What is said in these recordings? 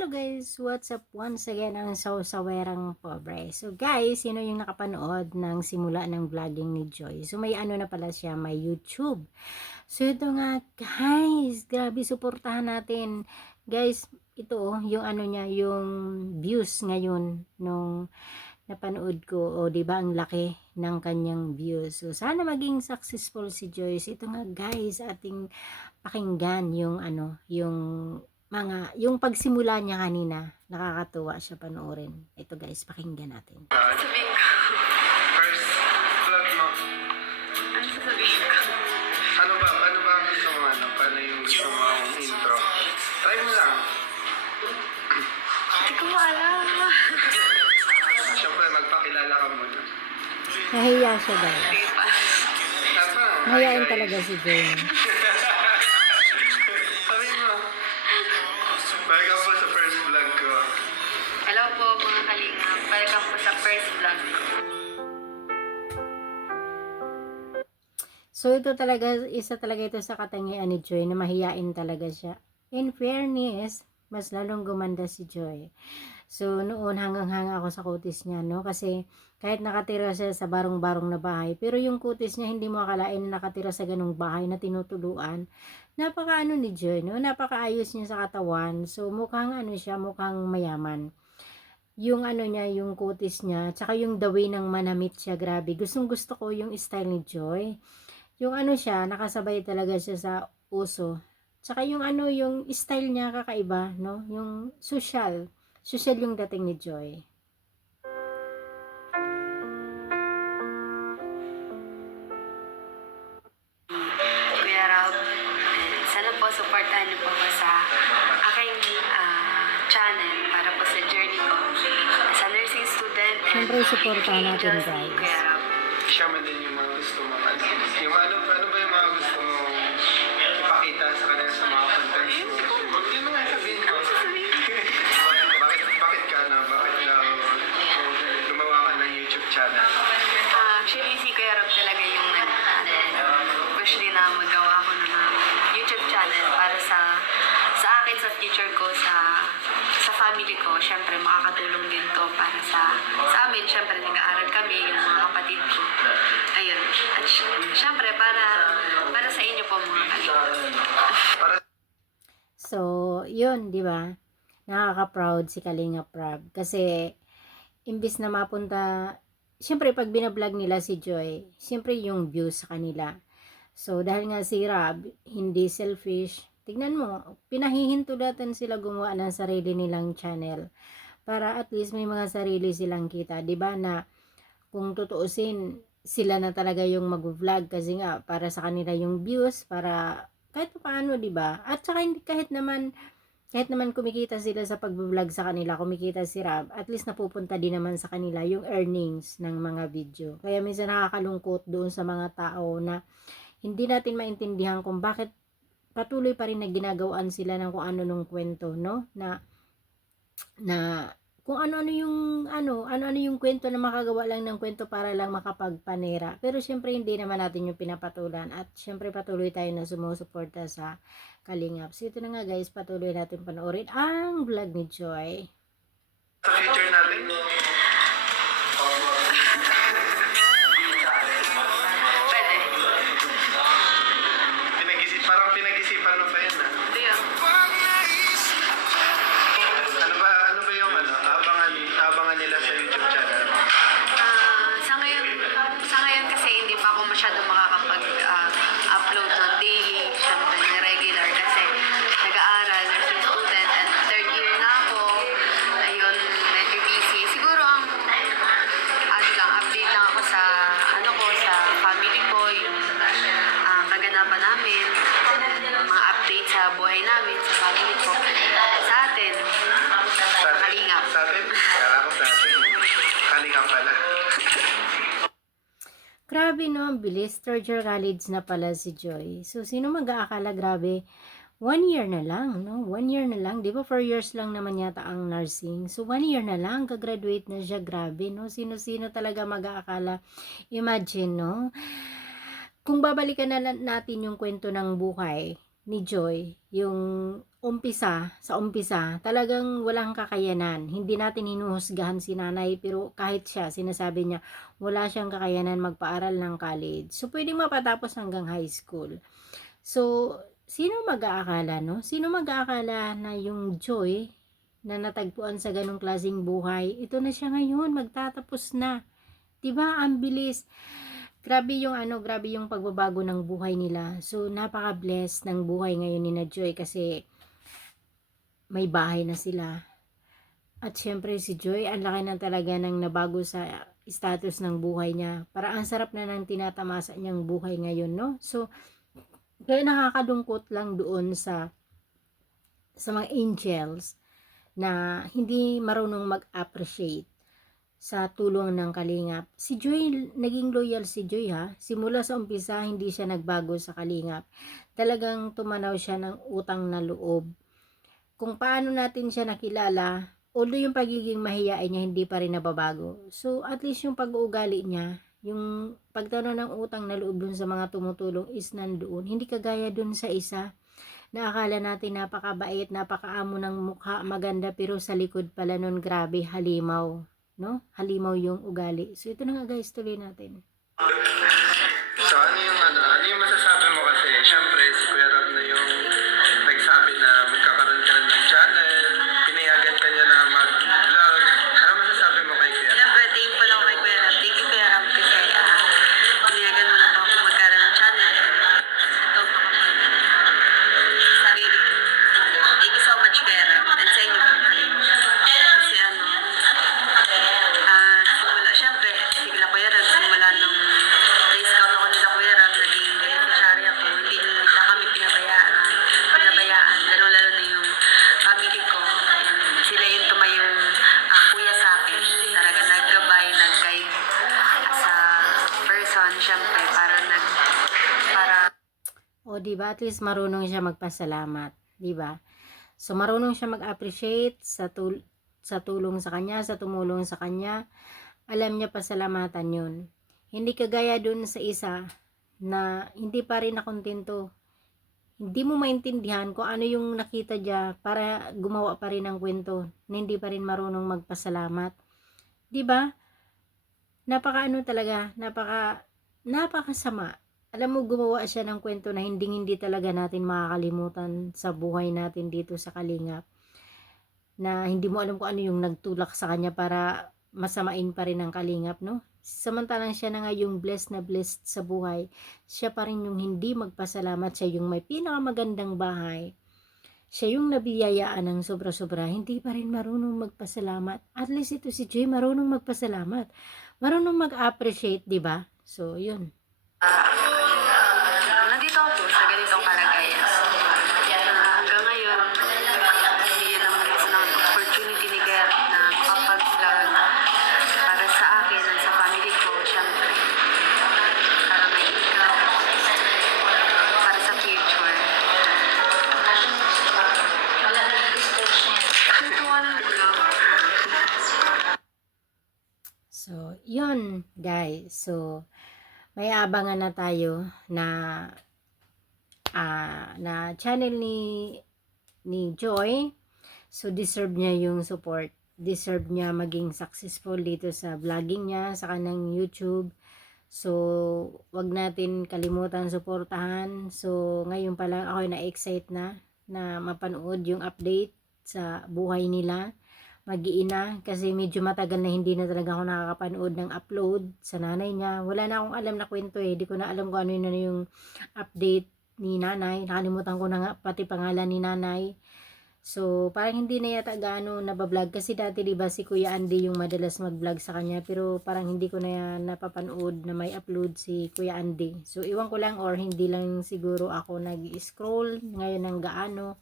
Hello guys, what's up once again ang sawerang pobre. So guys, sino yung nakapanood ng simula ng vlogging ni Joy? So may ano na pala siya, may YouTube. So ito nga guys, grabe suportahan natin. Guys, ito yung ano niya, yung views ngayon nung napanood ko. O di ba ang laki ng kanyang views. So sana maging successful si Joyce. Ito nga guys, ating pakinggan yung ano, yung pagsimula niya kanina, nakakatuwa siya panoorin. Ito guys, pakinggan natin. Sabihin ko. First vlog mo. Ano sasabihin ko? Ano ba? Paano ba gusto mo ano? Paano yung gusto mo ang intro? Try mo lang. Hindi ko alam. Siyempre, magpakilala ka muna. Nahiya siya guys. Sige pa. Tama. Mahiyain talaga si Jane. Sabi mo. Welcome po sa first vlog ko. Hello po mga kalingap. Welcome po sa first vlog ko. So ito talaga, isa talaga ito sa katangian ni Joy na mahiyain talaga siya. In fairness, mas lalong gumanda si Joy. So noon hanggang-hanga ako sa kutis niya, no? Kasi kahit nakatira siya sa barong-barong na bahay, pero yung kutis niya hindi mo akalain na nakatira sa ganung bahay na tinutuluan. Napakaano ni Joy, no? Napakaayos niya sa katawan. So mukhang ano siya, mukhang mayaman. Yung ano niya, yung kutis niya, tsaka yung the way ng manamit siya, grabe. Gustong gusto ko yung style ni Joy. Yung ano siya, nakasabay talaga siya sa uso. Tsaka yung ano, yung style niya kakaiba, no? Yung social. Social yung dating ni Joy. Kuya Rob, sana po supportahan niyo po ako sa aking channel para po sa journey ko as a nursing student. Siyempre, supportahan natin, Angels ni guys. Kuya Rob. Siya man din yung mga gusto mo. Yung ano ba yung mga gusto mo ipakita sa kanila sa mga contents mo? Yung mga sabihin ko. Bakit ka na? Bakit na gumawa ka ng YouTube channel? Actually, si Kuya Rob talaga yung push din na magawa ako ng YouTube channel para sa akin, sa future ko, sa family ko. Siyempre, makakatulong din to para sa amin. Siyempre, nag-aaral kami, yung mga kapatid ko. Ayun. At siyempre, para sa inyo po mga kalingap. So, yun, di ba? Nakaka-proud si Kalinga Prab. Kasi, imbis na mapunta, siyempre, pag binablog nila si Joy, siyempre yung views sa kanila. So, dahil nga si Rob, hindi selfish, tignan mo, pinahihinto natin sila gumawa ng sarili nilang channel. Para at least may mga sarili silang kita. Di ba na, kung tutuusin, sila na talaga yung mag-vlog kasi nga, para sa kanila yung views, para kahit paano, di ba? At saka kahit naman kumikita sila sa pag-vlog sa kanila, kumikita si Rob, at least napupunta din naman sa kanila yung earnings ng mga video. Kaya minsan nakakalungkot doon sa mga tao na hindi natin maintindihan kung bakit patuloy pa rin na ginagawaan sila ng kung ano nung kwento, no? Na kung ano-ano yung kwento na makagawa lang ng kwento para lang makapagpanera. Pero syempre hindi naman natin yung pinapatulan at syempre patuloy tayo na sumusuporta sa Kalingap. So ito na nga guys, patuloy natin panoorin ang vlog ni Joy. Sa future natin, Pwede. parang pinag-isipan mo pa yan ah. Ito yun. Ano ba yung abangan nila sa YouTube channel? Sa ngayon kasi hindi pa ako masyado makakapag-upload ng daily, syempre na regular kasi nag-aaral, nursing student, and third year na ako. Ayun, medyo busy. Siguro ang update lang ako sa sa family ko, yung kaganapan namin, mga update sa buhay namin, sa family ko, sa atin, Kalingap. Sa atin? Kala ko sa atin. Kalingap pala. Grabe no, ang bilis. Third year college na pala si Joy. So, sino mag-aakala, grabe, 1 year na lang, no? 1 year na lang. Di ba 4 years lang naman yata ang nursing? So, 1 year na lang, gagraduate na siya. Grabe, no? Sino-sino talaga mag-aakala? Imagine, no? Kung babalikan na natin yung kwento ng buhay ni Joy, yung sa umpisa, talagang walang kakayanan. Hindi natin hinuhusgahan si nanay, pero kahit siya, sinasabi niya, wala siyang kakayanan magpaaral ng college. So, pwedeng mapatapos hanggang high school. So, sino mag-aakala, no? Sino mag-aakala na yung Joy na natagpuan sa ganong klaseng buhay, ito na siya ngayon, magtatapos na. 'Di ba? Ang bilis. Grabe yung pagbabago ng buhay nila. So, napaka-blessed ng buhay ngayon ni na Joy kasi may bahay na sila. At syempre si Joy, ang laki na talaga ng nabago sa status ng buhay niya. Para ang sarap na ng tinatamasa niyang buhay ngayon, no? So, kaya nakakalungkot lang doon sa mga angels na hindi marunong mag-appreciate sa tulong ng Kalingap. Si Joy, naging loyal si Joy ha. Simula sa umpisa, hindi siya nagbago sa Kalingap. Talagang tumanaw siya ng utang na loob. Kung paano natin siya nakilala, although yung pagiging mahiyain niya hindi pa rin nababago. So, at least yung pag-uugali niya, yung pagtanaw ng utang na loob dun sa mga tumutulong is nandoon. Hindi kagaya dun sa isa na akala natin napakabait, napakaamo ng mukha, maganda, pero sa likod pala nun grabe, halimaw. No? Halimaw yung ugali. So, ito na nga guys, tuloy natin. So ano yung masasabi mo kasi, syempre si Kuya Rob na yung nagsabi na magkakaroon ka na ng channel, pinayagan ka niya na mag-vlog. Ano masasabi mo kay Kuya Rob? Siyempre, thankful ako kay Kuya Ram. Thank you, Kuya Ram, kasi pinayagan mo na po ako magkaroon ng channel. Ito, sarili ko. Thank you so much, Kuya Ram. And sa inyo po. Kasi simula, syempre, sigla Kuya Ram, simula nung na-scout ako nila Kuya Ram, naging beneficiary ako. Hindi nila kami pinabayaan, lalo-lalo na yung family ko. And sila yung tumayong kuya sa akin. Talaga naggabay, nag-guide as a person, syempre, para O, di ba? At least marunong siya magpasalamat. Di ba? So, marunong siya mag-appreciate sa tulong sa kanya, sa tumulong sa kanya. Alam niya pasalamatan yun. Hindi kagaya dun sa isa na hindi pa rin nakontento. Hindi mo maintindihan kung ano yung nakita niya para gumawa pa rin ng kwento na hindi pa rin marunong magpasalamat. Di ba? Napaka talaga, napakasama. Alam mo, gumawa siya ng kwento na hindi talaga natin makakalimutan sa buhay natin dito sa Kalingap. Na hindi mo alam kung ano yung nagtulak sa kanya para masamain pa rin ang Kalingap, no? Samantalang siya na nga yung blessed na blessed sa buhay, siya pa rin yung hindi magpasalamat. Siya yung may pinakamagandang bahay, siya yung nabiyayaan ng sobra-sobra, hindi pa rin marunong magpasalamat. At least ito si Joy, marunong magpasalamat, marunong mag-appreciate, di ba? So, yun. nandito ako po sa ganitong kalagayan. Hanggang ngayon, bigyan naman ako ng opportunity ni Kuya Ram na makapag-vlog para sa akin at sa family ko, syempre. Para may income, para sa future. Natuwa na vlog. So, yun, guys. So, may abangan na tayo na na channel ni Joy. So, deserve niya yung support. Deserve niya maging successful dito sa vlogging niya, sa kanang YouTube. So, wag natin kalimutan suportahan. So, ngayon pa lang ako na-excite na mapanood yung update sa buhay nila. Mag-iina kasi medyo matagal na hindi na talaga ako nakakapanood ng upload sa nanay niya. Wala na akong alam na kwento eh. Di ko na alam kung ano yung update ni nanay. Nakalimutan ko na nga pati pangalan ni nanay. So, parang hindi na yata gaano nabablog kasi dati diba si Kuya Andy yung madalas mag-vlog sa kanya, pero parang hindi ko na napapanood na may upload si Kuya Andy. So, iwan ko lang or hindi lang siguro ako nag-scroll ngayon ng gaano.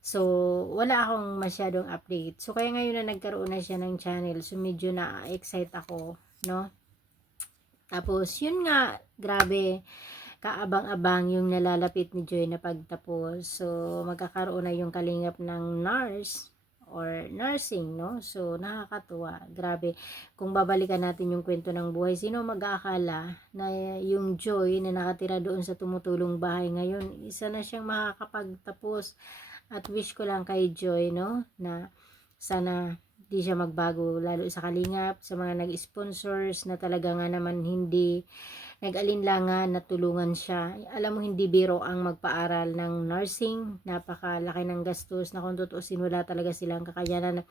So, wala akong masyadong update. So, kaya ngayon na nagkaroon na siya ng channel. So, medyo na-excite ako, no? Tapos, yun nga, grabe, kaabang-abang yung nalalapit ni Joy na pagtapos. So, magkakaroon na yung Kalingap ng nurse or nursing, no? So, nakakatuwa. Grabe. Kung babalikan natin yung kwento ng buhay, sino mag-aakala na yung Joy na nakatira doon sa tumutulong bahay ngayon, isa na siyang makakapagtapos. At wish ko lang kay Joy, no, na sana di siya magbago, lalo sa kalingap, sa mga nag-sponsors na talaga nga naman hindi nag-alinlangan na tulungan siya. Alam mo, hindi biro ang magpaaral ng nursing. Napakalaki ng gastos na kung tutuusin, wala talaga silang kakayanan.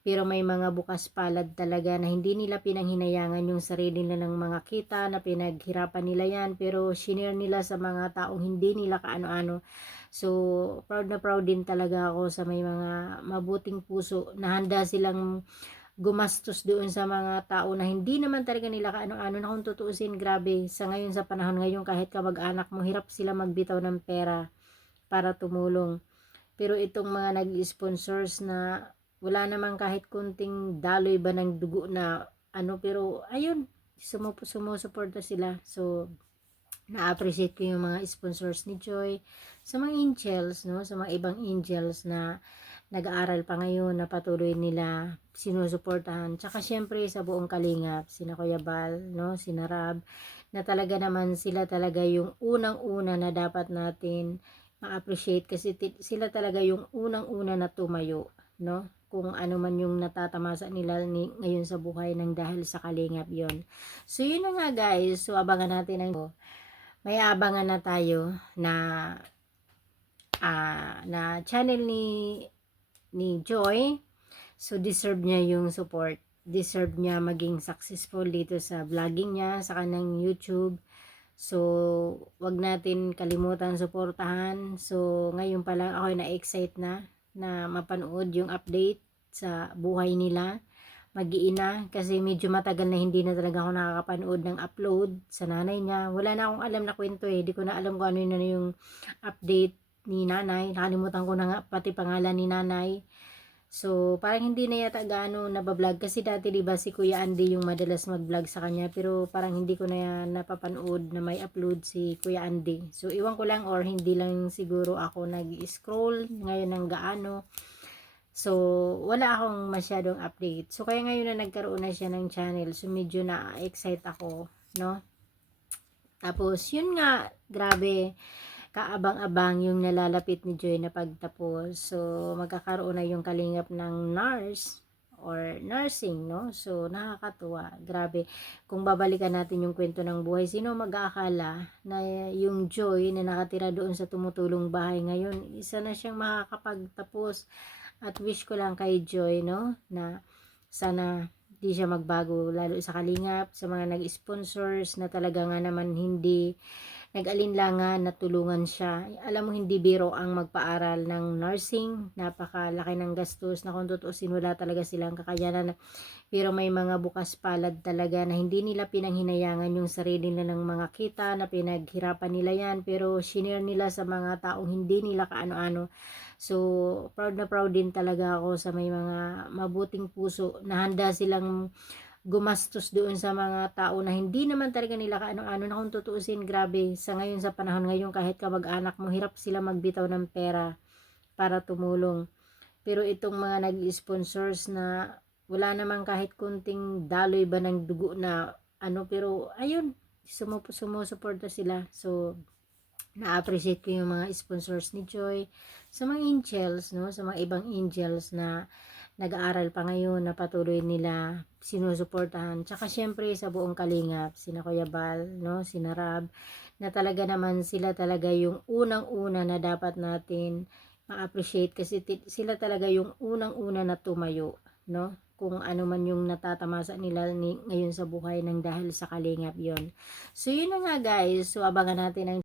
Pero may mga bukas palad talaga na hindi nila pinanghinayangan yung sarili nila ng mga kita na pinaghirapan nila yan. Pero shinare nila sa mga taong hindi nila kaano-ano. So, proud na proud din talaga ako sa may mga mabuting puso na handa silang gumastos doon sa mga tao na hindi naman talaga nila kaano-ano, na kung tutuusin, grabe, sa ngayon, sa panahon ngayon, kahit kamag-anak mo, hirap sila magbitaw ng pera para tumulong. Pero itong mga nag-sponsors na wala naman kahit kunting daloy ba ng dugo na ano, pero ayun, sumusuporta sila. So, na-appreciate ko yung mga sponsors ni Joy, sa mga angels, no, sa mga ibang angels na nag-aaral pa ngayon, na patuloy nila sinusuportahan. Tsaka syempre sa buong kalingap, sina Kuya Bal, no, sina Rab, na talaga naman sila talaga yung unang-una na dapat natin ma-appreciate, kasi sila talaga yung unang-una na tumayo, no, kung ano man yung natatamasa nila ngayon sa buhay ng dahil sa kalingap yon. So yun na nga guys, so abangan natin ang may abangan na tayo na na channel ni Joy. So deserve niya yung support, deserve niya maging successful dito sa vlogging niya sa kanyang YouTube. So wag natin kalimutan suportahan. So ngayon pa lang ako na-excite na mapanood yung update sa buhay nila mag-iina, kasi medyo matagal na hindi na talaga ako nakakapanood ng upload sa nanay niya. Wala na akong alam na kwento eh. Di ko na alam kung ano yung update ni nanay. Nakalimutan ko na nga pati pangalan ni nanay. So, parang hindi na yata gaano nabablog. Kasi dati diba si Kuya Andy yung madalas mag-vlog sa kanya. Pero parang hindi ko na napapanood na may upload si Kuya Andy. So, iwan ko lang, or hindi lang siguro ako nag-scroll ngayon ng gaano. So, wala akong masyadong update. So, kaya ngayon na nagkaroon na siya ng channel. So, medyo na-excite ako, no? Tapos, yun nga, grabe, kaabang-abang yung nalalapit ni Joy na pagtapos. So, magkakaroon na yung kalingap ng nurse or nursing, no? So, nakakatuwa. Grabe. Kung babalikan natin yung kwento ng buhay, sino mag-aakala na yung Joy na nakatira doon sa tumutulong bahay ngayon, isa na siyang makakapagtapos. At wish ko lang kay Joy, no, na sana di siya magbago, lalo sa kalingap, sa mga nag-sponsors na talaga nga naman hindi nag-alinlangan na tulungan siya. Alam mo, hindi biro ang magpaaral ng nursing. Napakalaki ng gastos na kung tutuusin, wala talaga silang kakayanan. Pero may mga bukas palad talaga na hindi nila pinanghinayangan yung sarili nila ng mga kita na pinaghirapan nila yan. Pero shinare nila sa mga taong hindi nila kaano-ano. So, proud na proud din talaga ako sa may mga mabuting puso na handa silang gumastos doon sa mga tao na hindi naman talaga nila kaano-ano, na kung tutuusin, grabe, sa ngayon, sa panahon ngayon, kahit kamag-anak mo, hirap sila magbitaw ng pera para tumulong. Pero itong mga nag-sponsors na wala naman kahit kunting daloy ba ng dugo na ano, pero ayun, sumusuporta sila. So, na-appreciate ko yung mga sponsors ni Joy, sa mga angels, no, sa mga ibang angels na nag-aaral pa ngayon, na patuloy nila sinusuportahan. Tsaka syempre sa buong kalingap, sina Kuya Bal, no, sina Rab, na talaga naman sila talaga yung unang-una na dapat natin ma-appreciate, kasi sila talaga yung unang-una na tumayo, no, kung ano man yung natatamasa nila ngayon sa buhay ng dahil sa kalingap yon. So yun na nga guys, so abangan natin ang